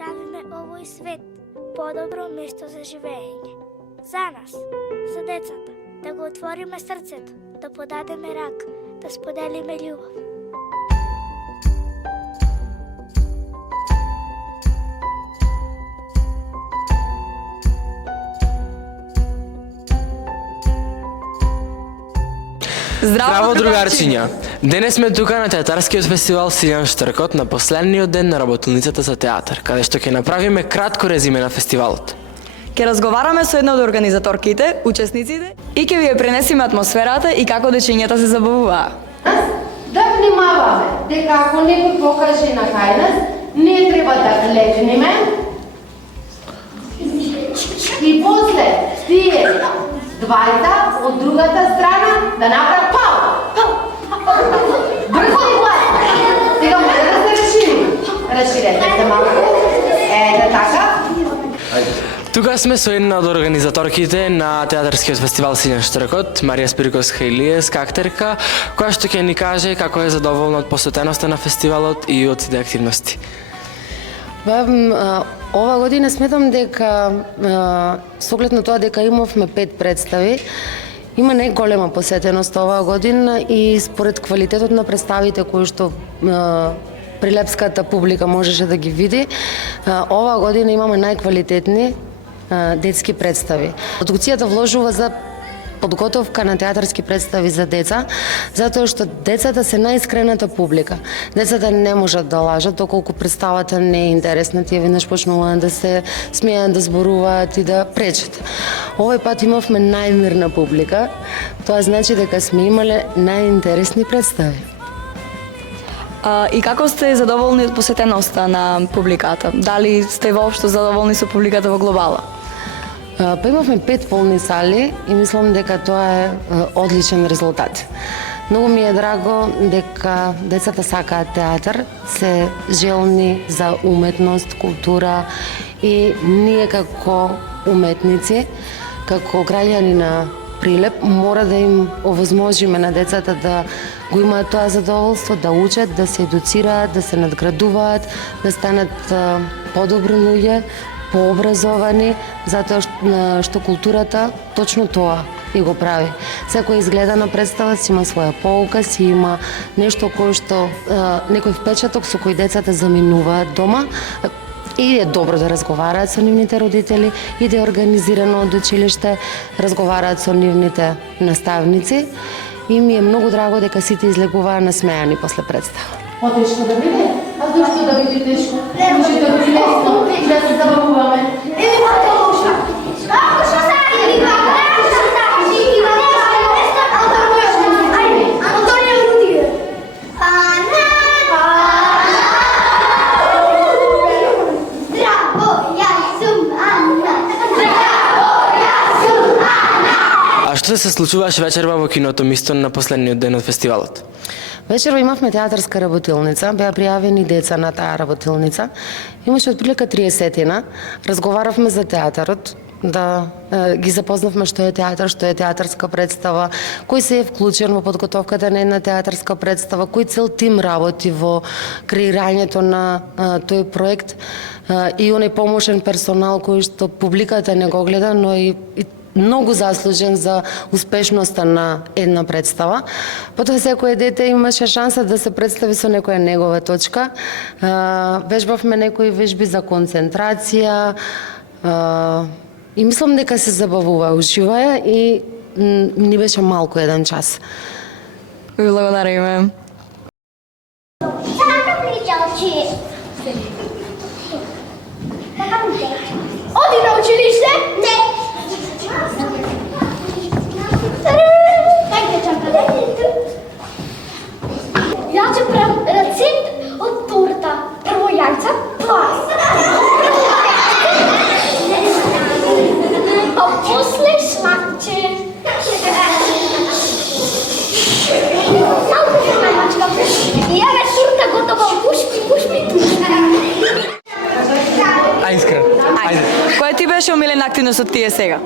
направиме овој свет подобро место за живење. За нас, за децата, да го отвориме срцето, да подадеме рака, да споделиме љубов. Здраво, другарчиња! Денес сме тука на театарскиот фестивал Силјан Штркот на последниот ден на работилницата за театар, каде што ќе направиме кратко резиме на фестивалот. Ќе разговараме со една од организаторките, учесниците и ќе ви ја пренесиме атмосферата и како дечињата се забавуваа. Да внимаваме дека ако некој покаже на кај нас, ние треба да клечнеме и после тие двајца од другата страна да направат пау! Брзо и гласно! Сега може да се решим. Разширете се малку. Ете така. Тука сме со една од организаторките на театарскиот фестивал Силјан Штркот, Марија Спирковска Илиес, актерка, која што ќе ни каже како е задоволна од посветеноста на фестивалот и од сите активности. Ова година сметам дека со оглед на тоа дека имавме 5 представи, има најголема посетеност оваа година и според квалитетот на представите кои што прилепската публика можеше да ги види, оваа година имаме најквалитетни детски представи. Продукцијата вложува за подготовка на театарски представи за деца, затоа што децата се најискрената публика. Децата не можат да лажат, доколку представата не е интересна, тие веднаш почнуваат да се смеат, да зборуваат и да пречат. Овој пат имавме најмирна публика, тоа значи дека сме имале најинтересни представи. И како сте задоволни од посетеноста на публиката? Дали сте воопшто задоволни со публиката во глобала? Па имавме 5 полни сали и мислам дека тоа е одличен резултат. Многу ми е драго дека децата сакаат театар, се желни за уметност, култура и ние како уметници, како граѓани на Прилеп, мора да им овозможиме на децата да го имаат тоа задоволство, да учат, да се едуцираат, да се надградуваат, да станат подобри луѓе, пообразовани, затоа што културата точно тоа и го прави. Секоја изгледана представа си има своја поука, си има нешто кое што некој впечаток со кој децата заминуваат дома. И е добро да разговараат со нивните родители и да е организирано од училиште, разговараат со нивните наставници и ми е многу драго дека сите излегуваа насмеани после представа. Потешко да биде? А зашто да биде тешко? Може да биде лесно, да се забавуваме. А што се случуваше вечерва во киното Мистон на последниот ден од фестивалот? Вечерва имавме театарска работилница, беа пријавени деца на таа работилница. Имаше отприлика 30-тина. Разговаравме за театарот, да ги запознавме што е театар, што е театарска представа, кој се е вклучен во подготовката на една театарска представа, кој цел тим работи во креирањето на тој проект и оној помошен персонал кој што публиката не го гледа, но и многу заслужен за успешноста на една представа. Потоа секој дете имаше шанса да се представи со некоја негова точка. Вежбавме некои вежби за концентрација и мислам дека се забавува, уживаја и ни беше малку еден час. Ви благодариме. Оди на училиште? Не. Ја ќе правам рецепт од торта. Прво јајца, а после шлакче. И ја ве торта готова, пушми. Искрен. Ајде. Која ти беше омилена активност од тие сега?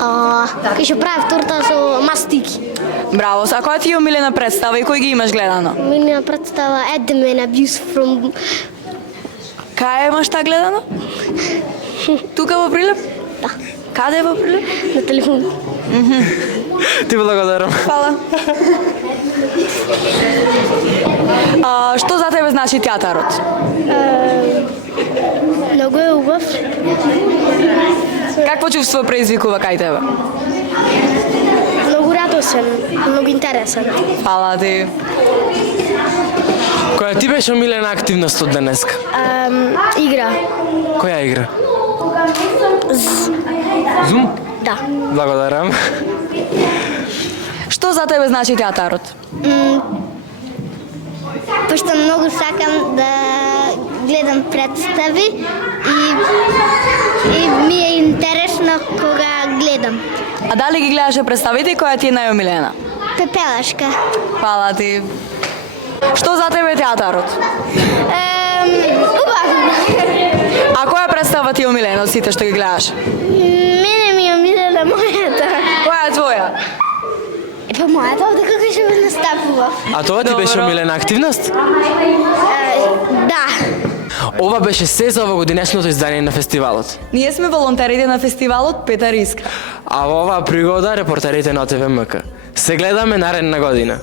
Кај што правев торта со мастики. Браво, а која ти е омилена представа и кој ги имаш гледано? Омилена представа Ed the Man Abuse from Кај имаш та гледано? Тука во Прилеп? Да. Каде во Прилеп? На телефон. Ти благодарам. Фала. Што за тебе значи театарот? Многу е убав. Какво чувство предизвикува кај тебе? Многу радосен, многу интересен. Фала ти. Која ти беше омилена активност од денеска? Игра. Која игра? Зум? Да. Благодарам. Што за тебе значи театарот? Пошто многу сакам да гледам представи и ми е интересно кога гледам. А дали ги гледаше представите и која ти е најомилена? Пепелашка. Фала ти. Што за тебе е театарот? Убавно. А која представа ти е омилена од сите што ги гледаш? Мене ми е омилена мојата. Која е твоја? Па мојата овде како ќе ме настапува. А тоа ти беше Добро. омилена активност? Да. Ова беше се за овогодинешното издание на фестивалот. Ние сме волонтерите на фестивалот Петар Иска. А во оваа пригода репортерите на ОТВ МК. Се гледаме наредна година.